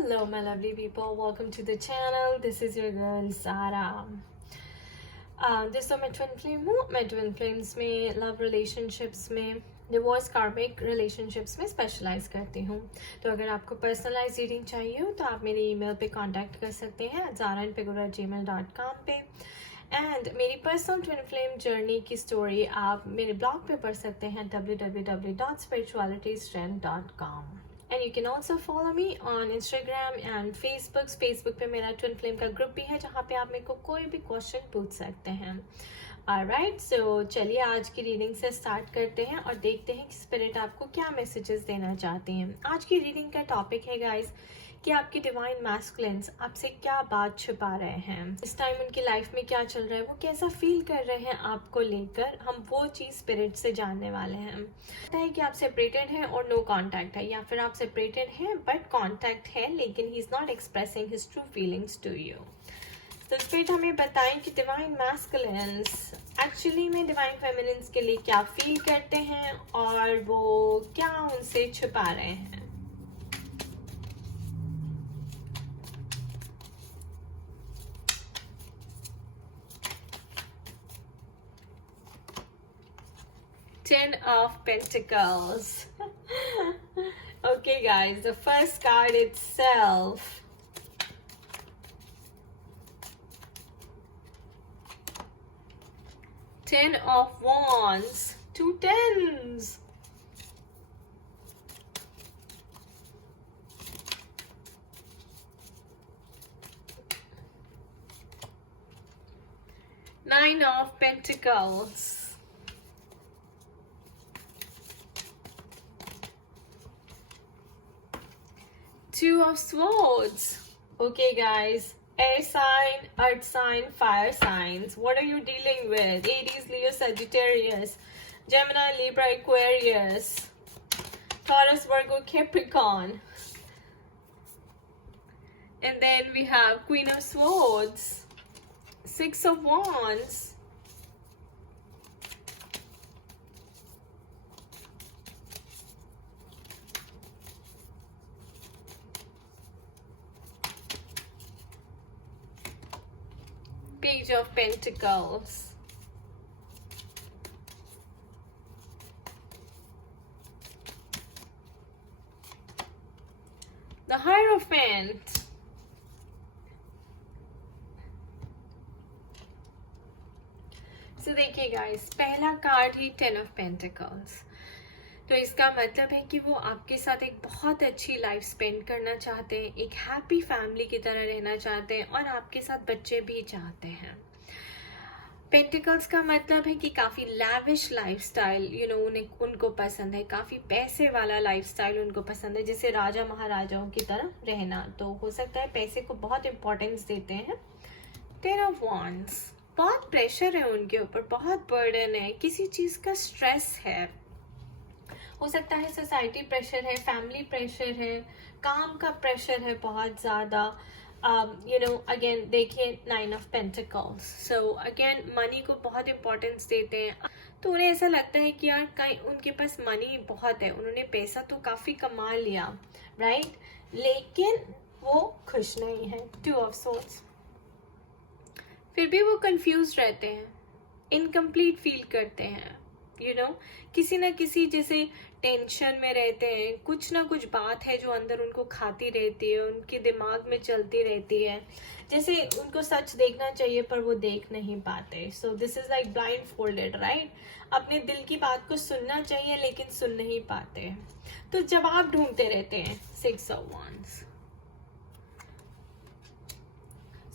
Hello, my lovely people. Welcome to the channel. This is your girl Sara. दोस्तों मैं twin flame हूँ. मैं twin flames में love relationships में divorce कार्मिक रिलेशनशिप्स में स्पेशलाइज करती हूँ. तो अगर आपको पर्सनलाइज रीडिंग चाहिए हो तो आप मेरे ईमेल पे कांटेक्ट कर सकते हैं zaranpigura@gmail.com पे. एंड मेरी पर्सनल ट्विन फ्लेम जर्नी की स्टोरी आप मेरे ब्लॉग पे पढ़ सकते हैं www.spiritualitystrength.com. And you can also follow me on Instagram and Facebook पे मेरा ट्विन फ्लेम का ग्रुप भी है जहाँ पे आप मेरे को कोई भी क्वेश्चन पूछ सकते हैं. ऑलराइट, सो चलिए आज की रीडिंग से स्टार्ट करते हैं और देखते हैं कि स्पिरिट आपको क्या मैसेजेस देना चाहती हैं. आज की रीडिंग का टॉपिक है गाइस कि आपके डिवाइन मैस्कुलिन्स आपसे क्या बात छुपा रहे हैं. इस टाइम उनकी लाइफ में क्या चल रहा है, वो कैसा फील कर रहे हैं आपको लेकर, हम वो चीज़ स्पिरिट से जानने वाले हैं. पता है कि आप सेपरेटेड हैं और नो कांटेक्ट है, या फिर आप सेपरेटेड हैं बट कांटेक्ट है लेकिन he is not expressing his true feelings to you. तो स्पिरिट हमें बताएं कि डिवाइन मैस्कुलिन्स एक्चुअली में डिवाइन फेमिनिन्स के लिए क्या फील करते हैं और वो क्या उनसे छुपा रहे हैं. Ten of Pentacles. Okay guys, the first card itself. Ten of Wands. Two tens. Nine of Pentacles. Two of Swords. Okay guys, air sign, earth sign, fire signs. What are you dealing with? Aries, Leo, Sagittarius, Gemini, Libra, Aquarius, Taurus, Virgo, Capricorn. And then we have Queen of Swords, Six of Wands, Page of Pentacles, the Hierophant, so देखिए guys, पहला card he ten of pentacles. तो इसका मतलब है कि वो आपके साथ एक बहुत अच्छी लाइफ स्पेंड करना चाहते हैं, एक हैप्पी फैमिली की तरह रहना चाहते हैं और आपके साथ बच्चे भी चाहते हैं. पेंटिकल्स का मतलब है कि काफ़ी लैविश लाइफस्टाइल उनको पसंद है, काफ़ी पैसे वाला लाइफस्टाइल उनको पसंद है, जैसे राजा महाराजाओं की तरह रहना. तो हो सकता है पैसे को बहुत इम्पोर्टेंस देते हैं. टेन ऑफ वॉन्ड्स, बहुत प्रेशर है उनके ऊपर, बहुत बर्डन है, किसी चीज़ का स्ट्रेस है. हो सकता है सोसाइटी प्रेशर है, फैमिली प्रेशर है, काम का प्रेशर है बहुत ज़्यादा. अगेन देखिए nine of pentacles, so again money को बहुत इम्पोर्टेंस देते हैं. तो उन्हें ऐसा लगता है कि यार कहीं उनके पास मनी बहुत है, उन्होंने पैसा तो काफ़ी कमा लिया, राइट, लेकिन वो खुश नहीं है. टू ऑफ सोर्ड्स, फिर भी वो कंफ्यूज रहते हैं, इनकम्प्लीट फील करते हैं, किसी ना किसी जैसे टेंशन में रहते हैं. कुछ ना कुछ बात है जो अंदर उनको खाती रहती है, उनके दिमाग में चलती रहती है, जैसे उनको सच देखना चाहिए पर वो देख नहीं पाते. So this is like blind folded, right. अपने दिल की बात को सुनना चाहिए लेकिन सुन नहीं पाते, तो जवाब ढूंढते रहते हैं. Six of wands.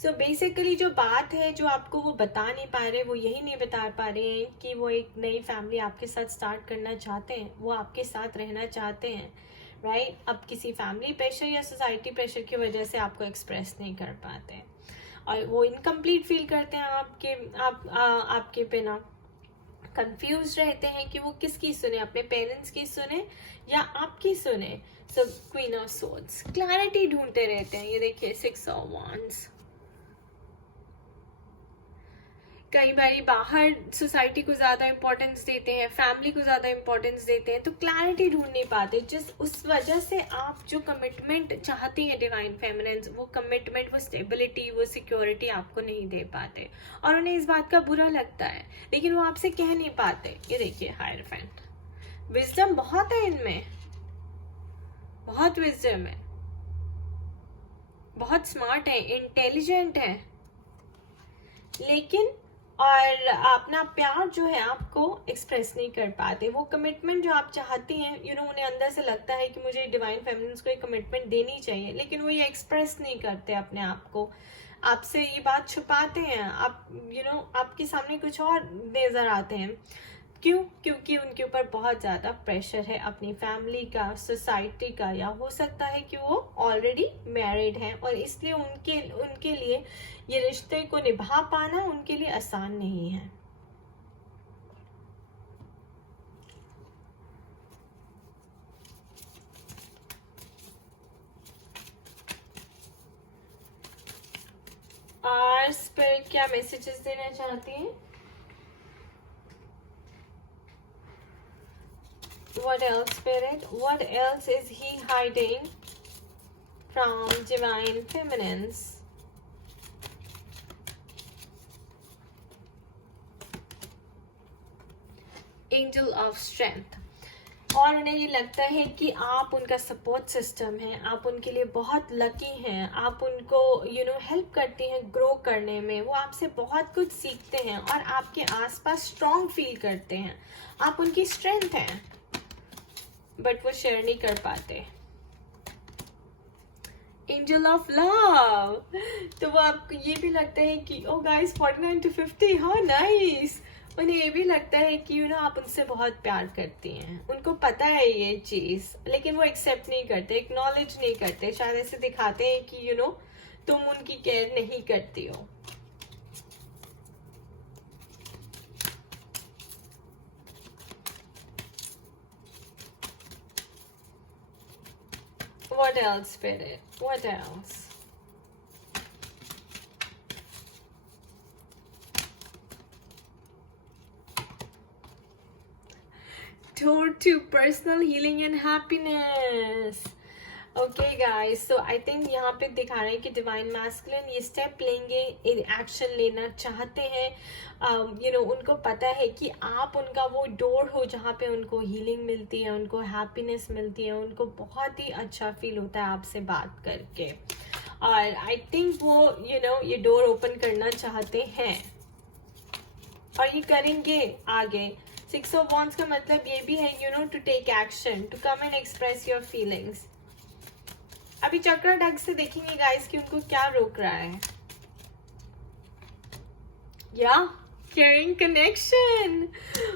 So basically जो बात है जो आपको वो बता नहीं पा रहे, वो यही नहीं बता पा रहे हैं कि वो एक नई फैमिली आपके साथ स्टार्ट करना चाहते हैं, वो आपके साथ रहना चाहते हैं, राइट. अब किसी फैमिली प्रेशर या सोसाइटी प्रेशर की वजह से आपको एक्सप्रेस नहीं कर पाते और वो इनकम्प्लीट फील करते हैं आपके बिना. कंफ्यूज रहते हैं कि वो किसकी सुने, अपने पेरेंट्स की सुने या आपकी सुने. सो क्वीन ऑफ सोर्ड्स, क्लैरिटी ढूंढते रहते हैं. ये देखिए सिक्स ऑफ वॉन्ड्स, कई बार बाहर सोसाइटी को ज़्यादा इम्पोर्टेंस देते हैं, फैमिली को ज़्यादा इम्पोर्टेंस देते हैं, तो क्लैरिटी ढूंढ नहीं पाते। जिस उस वजह से आप जो कमिटमेंट चाहती हैं डिवाइन फेमिनिन्स, वो कमिटमेंट, वो स्टेबिलिटी, वो सिक्योरिटी आपको नहीं दे पाते, और उन्हें इस बात का बुरा लगता है, लेकिन वो आपसे कह नहीं पाते। ये देखिए हायरफेंट, विजडम बहुत है इनमें, बहुत विजडम है, बहुत स्मार्ट है, इंटेलिजेंट है, लेकिन और अपना प्यार जो है आपको एक्सप्रेस नहीं कर पाते। वो कमिटमेंट जो आप चाहती हैं, उन्हें अंदर से लगता है कि मुझे डिवाइन फेमिनिन्स को एक कमिटमेंट देनी चाहिए, लेकिन वो ये एक्सप्रेस नहीं करते अपने आप को, आपसे ये बात छुपाते हैं। आप आपके सामने कुछ और नजर आते हैं। क्यों? क्योंकि उनके ऊपर बहुत ज़्यादा प्रेशर है अपनी फैमिली का, सोसाइटी का, या हो सकता है कि वो ऑलरेडी मैरिड हैं, और इसलिए उनके लिए ये रिश्ते को निभा पाना उनके लिए आसान नहीं है। आर्स पर क्या मैसेजेस देना चाहती हैं? What else, Spirit? What else is he hiding from divine feminines? Angel of Strength. और उन्हें ये लगता है कि आप उनका सपोर्ट सिस्टम है, आप उनके लिए बहुत लकी हैं, आप उनको हेल्प करती हैं ग्रो करने में, वो आपसे बहुत कुछ सीखते हैं और आपके आसपास स्ट्रॉन्ग फील करते हैं, आप उनकी स्ट्रेंथ हैं, बट वो शेयर नहीं कर पाते। एंजल ऑफ लव, तो वो आपको ये भी लगता है कि ओ गाइस 49 to 50, हाउ नाइस। उन्हें ये भी लगता है कि आप उनसे बहुत प्यार करती हैं, उनको पता है ये चीज, लेकिन वो एक्सेप्ट नहीं करते, एक्नॉलेज नहीं करते, शायद ऐसे दिखाते हैं कि तुम उनकी केयर नहीं करती हो। What else, Spirit? What else? Door to personal healing and happiness. Okay guys, so I think यहाँ पे दिखा रहे हैं कि डिवाइन मैस्कुलिन ये स्टेप लेंगे, एक्शन लेना चाहते हैं। उनको पता है कि आप उनका वो डोर हो जहाँ पे उनको हीलिंग मिलती है, उनको हैप्पीनेस मिलती है, उनको बहुत ही अच्छा फील होता है आपसे बात करके, और आई थिंक वो ये डोर ओपन करना चाहते हैं और ये करेंगे आगे। 6 of Wands का मतलब ये भी है to take action, to come and express your feelings. अभी चक्र डग से देखेंगे गाइस कि उनको क्या रोक रहा है। या केयरिंग कनेक्शन,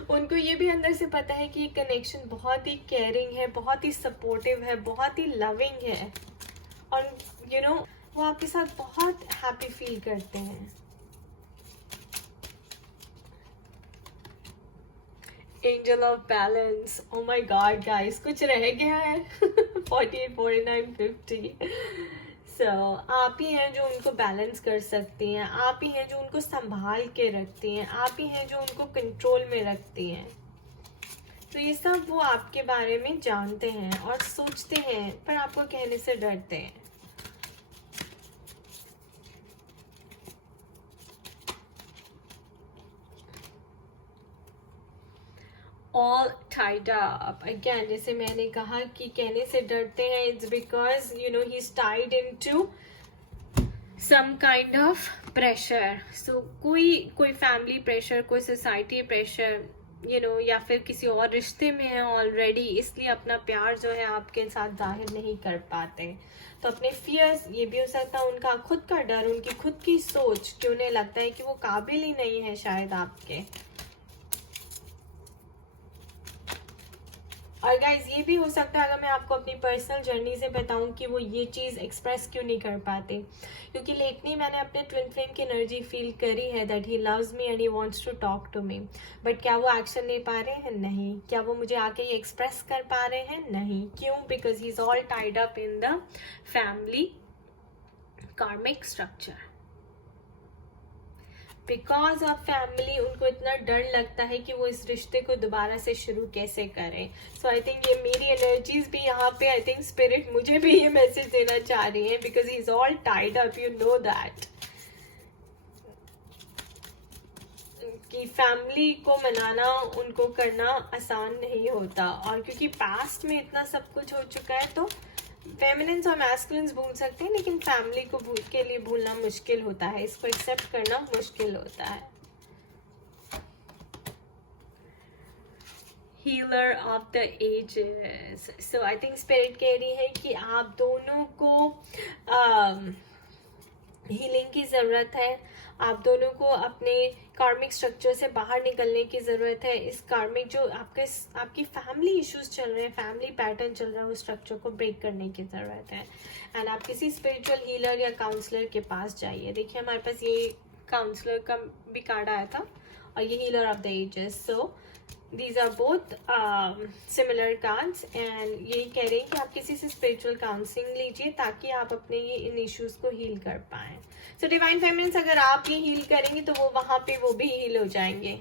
उनको ये भी अंदर से पता है कि ये कनेक्शन बहुत ही केयरिंग है, बहुत ही सपोर्टिव है, बहुत ही लविंग है, और वो आपके साथ बहुत हैप्पी फील करते हैं। Angel of balance, oh my God guys, कुछ रह गया है 48, 49, 50। सो आप ही हैं जो उनको बैलेंस कर सकती हैं, आप ही हैं जो उनको संभाल के रखती हैं, आप ही हैं जो उनको कंट्रोल में रखती हैं। तो ये सब वो आपके बारे में जानते हैं और सोचते हैं, पर आपको कहने से डरते हैं। All tied up again, जैसे मैंने कहा कि कहने से डरते हैं, it's because he's tied into some kind of pressure. So कोई फैमिली प्रेशर, कोई सोसाइटी प्रेशर, या फिर किसी और रिश्ते में है ऑलरेडी, इसलिए अपना प्यार जो है आपके साथ जाहिर नहीं कर पाते। तो अपने फियर्स, ये भी हो सकता है उनका खुद का डर, उनकी खुद की सोच कि उन्हें लगता है कि वो काबिल ही नहीं है शायद आपके। और गाइज ये भी हो सकता है, अगर मैं आपको अपनी पर्सनल जर्नी से बताऊं कि वो ये चीज़ एक्सप्रेस क्यों नहीं कर पाते, क्योंकि लेटली मैंने अपने ट्विन फ्लेम की एनर्जी फील करी है that he loves me and he wants to talk to me, but क्या वो एक्शन ले पा रहे हैं? नहीं। क्या वो मुझे आके ये एक्सप्रेस कर पा रहे हैं? नहीं। क्यों? Because he is all tied up in the family कार्मिक स्ट्रक्चर। बिकॉज ऑफ फैमिली उनको इतना डर लगता है कि वो इस रिश्ते को दोबारा से शुरू कैसे करें. सो आई थिंक ये मेरी एनर्जीज भी यहाँ पे, आई थिंक स्पिरिट मुझे भी ये मैसेज देना चाह रही है, because he is all tied up, you know that. कि फैमिली को मनाना उनको करना आसान नहीं होता, और क्योंकि पास्ट में इतना सब कुछ हो चुका है तो फेमिनिन्स और मैस्कुलिन्स भूल सकते हैं, लेकिन फैमिली को के लिए भूलना मुश्किल होता है, इसको एक्सेप्ट करना मुश्किल होता है. Healer of the ages. So I think spirit कह रही है कि आप दोनों को हीलिंग की ज़रूरत है. आप दोनों को अपने कार्मिक स्ट्रक्चर से बाहर निकलने की ज़रूरत है. इस कार्मिक जो आपकी फैमिली इश्यूज चल रहे हैं, फैमिली पैटर्न चल रहा है, उस स्ट्रक्चर को ब्रेक करने की ज़रूरत है. एंड आप किसी स्पिरिचुअल हीलर या काउंसलर के पास जाइए. देखिए हमारे पास ये काउंसलर का भी कार्ड आया था और ये healer of the ages. So these are both similar cards and यही कह रहे हैं कि आप किसी से स्पिरिचुअल काउंसलिंग लीजिए ताकि आप अपने ये इन इश्यूज को हील कर पाएं. सो डिवाइन फेमिनिन्स, अगर आप ये हील करेंगे तो वो वहाँ पे वो भी हील हो जाएंगे.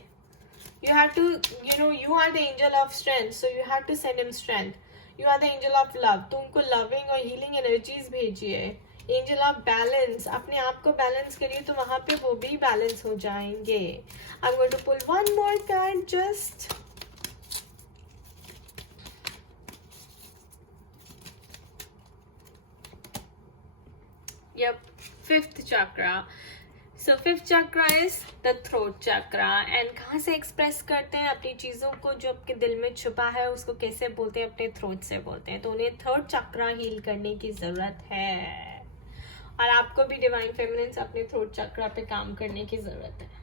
You have to, you know, you are the angel of strength, so you have to send him strength. You are the angel of love, तो उनको लविंग और हीलिंग एनर्जीज भेजिए. एंजल ऑफ बैलेंस, अपने आप को balance करिए तो वहां पे वो भी बैलेंस हो जाएंगे. I am going to pull one more card just. Yep, fifth chakra. So fifth chakra is the throat chakra. And कहाँ से एक्सप्रेस करते हैं अपनी चीज़ों को, जो आपके दिल में छुपा है उसको कैसे बोलते हैं, अपने थ्रोट से बोलते हैं. तो उन्हें थर्ड चक्रा हील करने की ज़रूरत है, और आपको भी डिवाइन फेमिनिन्स अपने थ्रोट चक्रा पे काम करने की ज़रूरत है.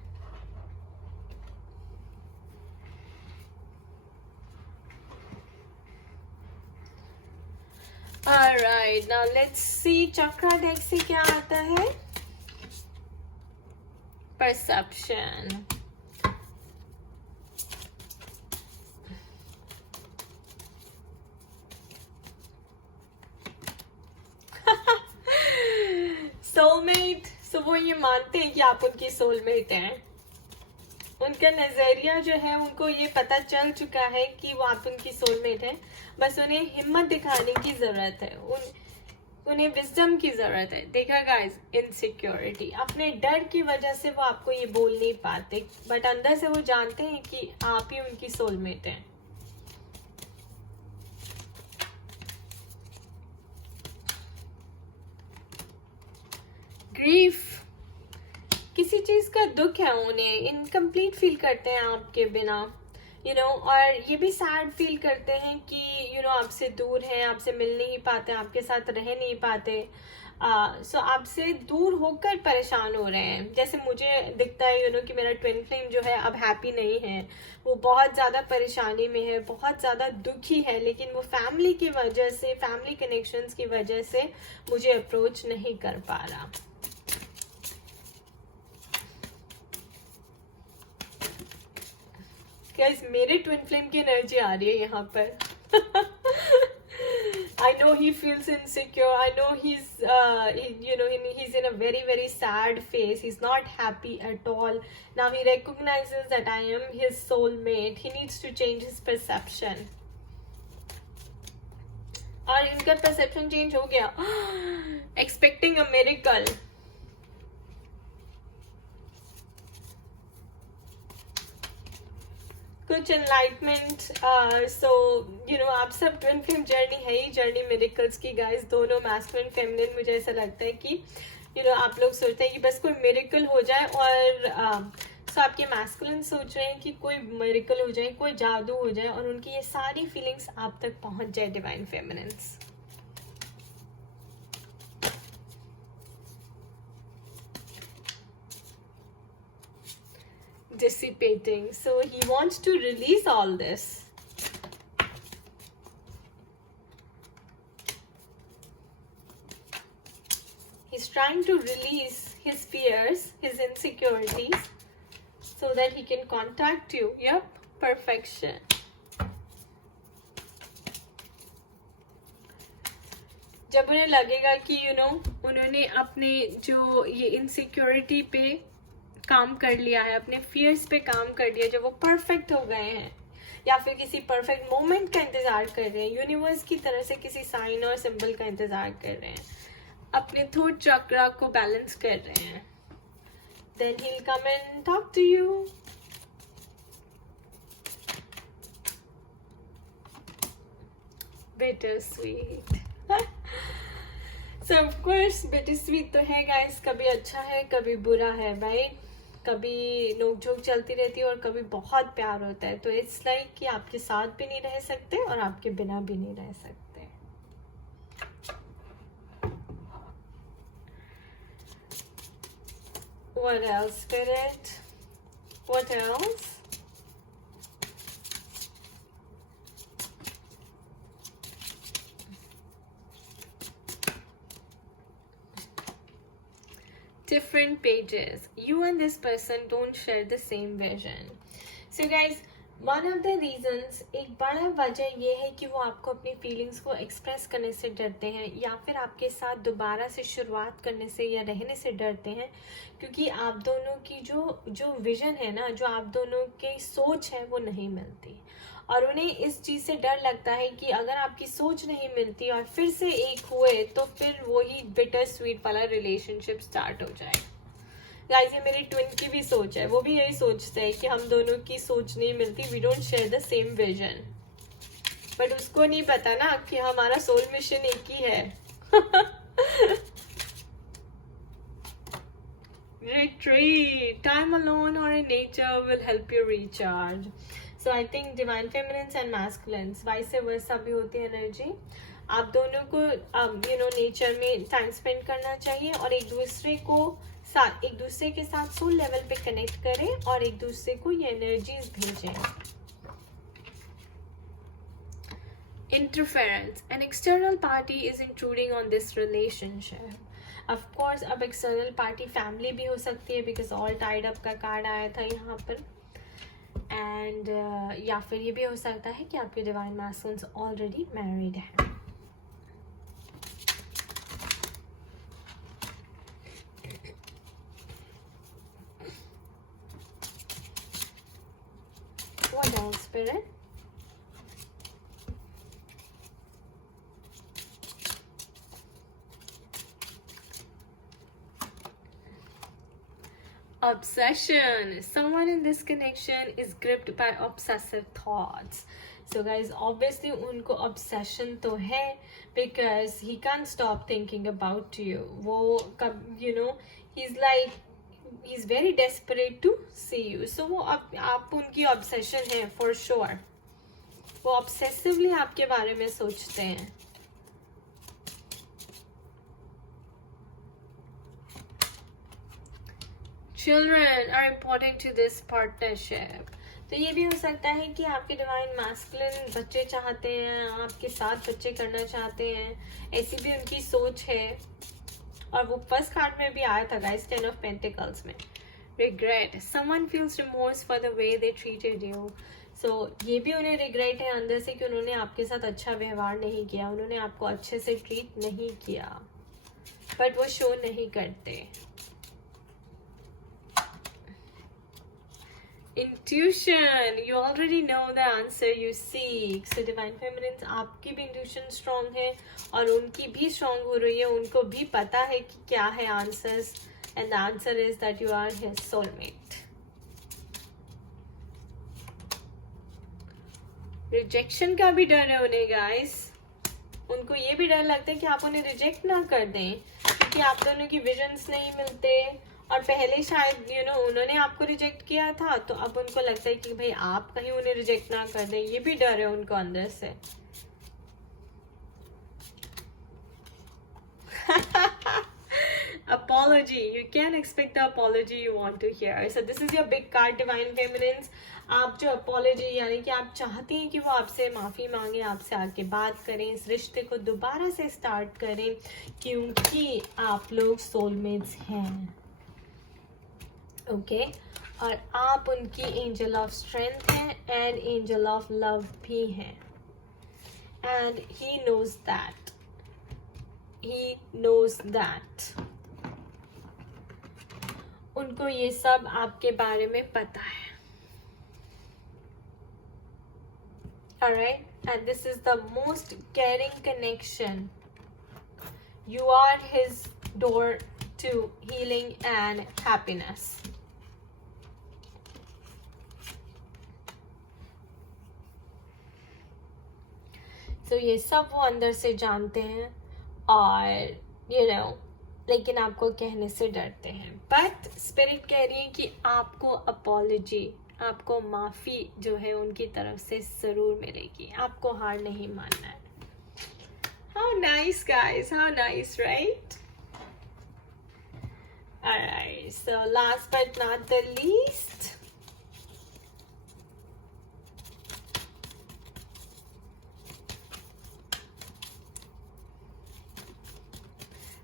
Alright, now let's see chakra deck से क्या आता है. Perception. सोलमेट. सो वो ये मानते हैं कि आप उनकी सोलमेट हैं. उनका नजरिया जो है, उनको ये पता चल चुका है कि वो आप उनकी सोलमेट है. बस उन्हें हिम्मत दिखाने की जरूरत है, उन्हें विजडम की जरूरत है. देखा गाइस, इनसिक्योरिटी, अपने डर की वजह से वो आपको ये बोल नहीं पाते, बट अंदर से वो जानते हैं कि आप ही उनकी सोलमेट हैं. ग्रीफ, किसी चीज का दुख है उन्हें, इनकम्प्लीट फील करते हैं आपके बिना, यू नो, और ये भी सैड फील करते हैं कि यू नो आपसे दूर हैं, आपसे मिल नहीं पाते, आपके साथ रह नहीं पाते. सो आपसे दूर होकर परेशान हो रहे हैं. जैसे मुझे दिखता है, यू नो, कि मेरा ट्विन फ्लेम जो है अब हैप्पी नहीं है, वो बहुत ज़्यादा परेशानी में है, बहुत ज़्यादा दुखी है, लेकिन वो फैमिली की वजह से, फैमिली कनेक्शंस की वजह से मुझे अप्रोच नहीं कर पा रहा. गाइस, मेरे ट्विन फ्लेम की एनर्जी आ रही है यहाँ पर. I know he feels insecure. I know he's in a very, very sad phase. He's not happy at all. Now he recognizes that I am his soulmate. He needs to change his perception. और इनका perception change हो गया. Expecting a miracle. कुछ enlightenment. So you know, आप सब twin flame journey है ही journey miracles की guys. दोनों मैस्कुलिन फेमिनिन, मुझे ऐसा लगता है कि यू नो आप लोग सोचते हैं कि बस कोई मिरेकल हो जाए, और सो आपके मैस्कुलिन सोच रहे हैं कि कोई मिरेकल हो जाए, कोई जादू हो जाए, और उनकी ये सारी फीलिंग्स आप तक पहुंच जाए divine feminines. Dissipating. So he wants to release all this. He's trying to release his fears, his insecurities, so that he can contact you. Yep, perfection. जब उन्हें लगेगा कि यू नो उन्होंने अपने जो ये इनसिक्योरिटी पे काम कर लिया है, अपने फियर्स पे काम कर लिया, जब वो परफेक्ट हो गए हैं, या फिर किसी परफेक्ट मोमेंट का इंतजार कर रहे हैं, यूनिवर्स की तरह से किसी साइन और सिंबल का इंतजार कर रहे हैं, अपने थॉट चक्रा को बैलेंस कर रहे हैं, then he'll come and talk to you. Bittersweet. So of course bittersweet तो है guys, कभी अच्छा है कभी बुरा है भाई, कभी नोकझोंक चलती रहती है और कभी बहुत प्यार होता है, तो इट्स लाइक कि आपके साथ भी नहीं रह सकते और आपके बिना भी नहीं रह सकते. What else, Spirit? What else? Different pages. You and this person don't share the same vision. So guys, one of the reasons, एक बड़ा वजह ये है कि वो आपको अपनी फीलिंग्स को एक्सप्रेस करने से डरते हैं, या फिर आपके साथ दोबारा से शुरुआत करने से या रहने से डरते हैं, क्योंकि आप दोनों की जो विजन है ना, जो आप दोनों की सोच है, वो नहीं मिलती, और उन्हें इस चीज़ से डर लगता है कि अगर आपकी सोच नहीं मिलती और फिर से एक हुए तो फिर वही बिटर स्वीट वाला रिलेशनशिप स्टार्ट हो जाएगा. गाइस, ये मेरी ट्विन की भी सोच है, वो भी यही सोचते हैं कि हम दोनों की सोच नहीं मिलती, we don't share the same vision, but उसको नहीं पता ना कि हमारा सोल मिशन एक ही है. Retreat, time alone or in nature will help you recharge. So I think divine feminines and masculines, vice versa भी होती है एनर्जी. आप दोनों को नेचर में टाइम स्पेंड करना चाहिए और एक दूसरे के साथ सोल लेवल पे कनेक्ट करें और एक दूसरे को ये एनर्जीज भेजें. Interference. An external party is intruding on this relationship. Of course, अब external party family भी हो सकती है, because all tied up का कार्ड आया था यहाँ पर, and या फिर ये भी हो सकता है कि आपके divine masculines already married हैं. What else, Spirit? Obsession. Someone in this connection is gripped by obsessive thoughts. So guys, obviously उनको obsession तो है, because he can't stop thinking about you. वो he's very desperate to see you. So वो आप उनकी obsession है for sure. वो obsessively आपके बारे में सोचते हैं. Children are important to this partnership. तो ये भी हो सकता है कि आपके डिवाइन मैस्कुलिन बच्चे चाहते हैं, आपके साथ बच्चे करना चाहते हैं, ऐसी भी उनकी सोच है. और वो फर्स्ट कार्ड में भी आया था गाइस, 10 of Pentacles में. Regret. Someone feels remorse for the way they treated you. So ये भी उन्हें रिग्रेट है अंदर से कि उन्होंने आपके साथ अच्छा व्यवहार नहीं किया, उन्होंने आपको अच्छे से ट्रीट नहीं किया, बट वो शो नहीं करते. Intuition. You already know the answer you seek. So divine feminines, आपकी भी intuition strong है और उनकी भी strong हो रही है. उनको भी पता है कि क्या है answers, and the answer is that you are his soulmate. Rejection का भी डर है उन्हें guys. उनको ये भी डर लगता है कि आप उन्हें रिजेक्ट ना कर दें, क्योंकि आप दोनों की विजन्स नहीं मिलते, और पहले शायद उन्होंने आपको रिजेक्ट किया था, तो अब उनको लगता है कि भाई आप कहीं उन्हें रिजेक्ट ना कर दें. ये भी डर है उनको अंदर से. Apology. You can expect the apology you want to hear. So this is your big card, divine feminines. आप जो apology, यानी कि आप चाहती हैं कि वो आपसे माफ़ी मांगे, आपसे आके बात करें, इस रिश्ते को दोबारा से स्टार्ट करें, क्योंकि आप लोग सोलमेट्स हैं. ओके और आप उनकी एंजल ऑफ स्ट्रेंथ हैं एंड एंजल ऑफ लव भी हैं. And he knows that. उनको ये सब आपके बारे में पता है. Alright, and this is the most caring connection. You are his door to healing and happiness. So ये सब वो अंदर से जानते हैं और लेकिन आपको कहने से डरते हैं. बट स्पिरिट कह रही है कि आपको अपॉलॉजी, आपको माफ़ी जो है उनकी तरफ से ज़रूर मिलेगी. आपको हार नहीं मानना है. How nice, guys. How nice, right? Alright, so last but not the least,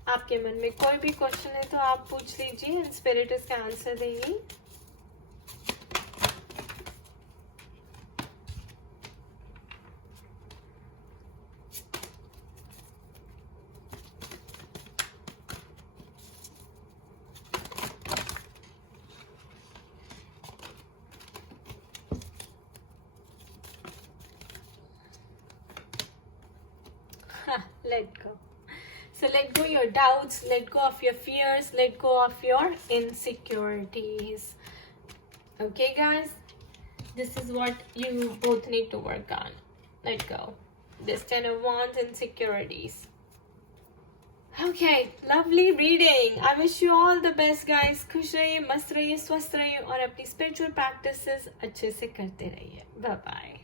आपके मन में कोई भी क्वेश्चन है तो आप पूछ लीजिए एंड स्पिरिट इसका आंसर देगी. Let go. So let go your doubts, let go of your fears, let go of your insecurities. Okay, guys? This is what you both need to work on. Let go. This 10 of Wands, insecurities. Okay, lovely reading. I wish you all the best, guys. खुश रहिए, मस्त रहिए, स्वस्थ रहिए और अपनी spiritual practices अच्छे से करते रहिए. Bye-bye.